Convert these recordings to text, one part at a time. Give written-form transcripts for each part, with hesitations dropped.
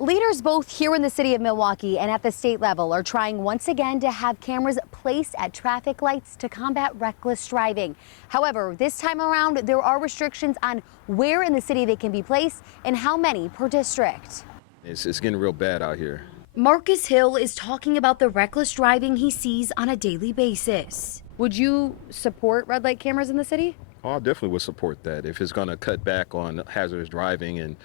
Leaders both here in the city of Milwaukee and at the state level are trying once again to have cameras placed at traffic lights to combat reckless driving. However, this time around, there are restrictions on where in the city they can be placed and how many per district. It's getting real bad out here. Marcus Hill is talking about the reckless driving he sees on a daily basis. Would you support red light cameras in the city? Oh, I definitely would support that if it's going to cut back on hazardous driving and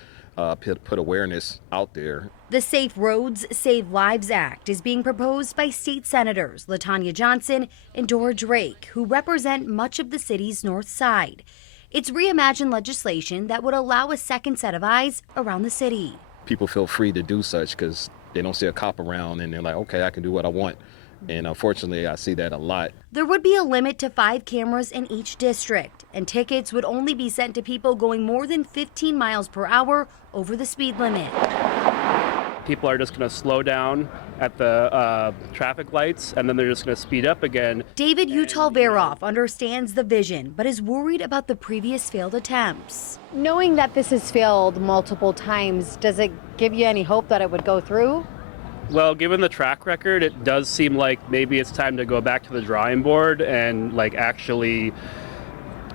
put awareness out there. The Safe Roads, Save Lives Act is being proposed by state senators LaTanya Johnson and Dora Drake, who represent much of the city's north side. It's reimagined legislation that would allow a second set of eyes around the city. People feel free to do such because they don't see a cop around and they're like, okay, I can do what I want. And unfortunately, I see that a lot. There would be a limit to 5 cameras in each district, and tickets would only be sent to people going more than 15 miles per hour over the speed limit. People are just going to slow down at the traffic lights, and then they're just going to speed up again. David Utal-Veroff understands the vision, but is worried about the previous failed attempts. Knowing that this has failed multiple times, does it give you any hope that it would go through? Well, given the track record, it does seem like maybe it's time to go back to the drawing board and actually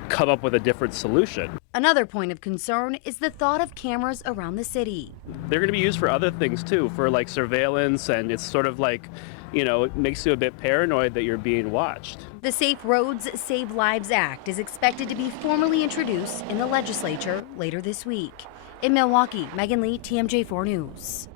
come up with a different solution. Another point of concern is the thought of cameras around the city. They're going to be used for other things too, for surveillance, and it's sort of it makes you a bit paranoid that you're being watched. The Safe Roads, Save Lives Act is expected to be formally introduced in the legislature later this week. In Milwaukee, Megan Lee, TMJ4 News.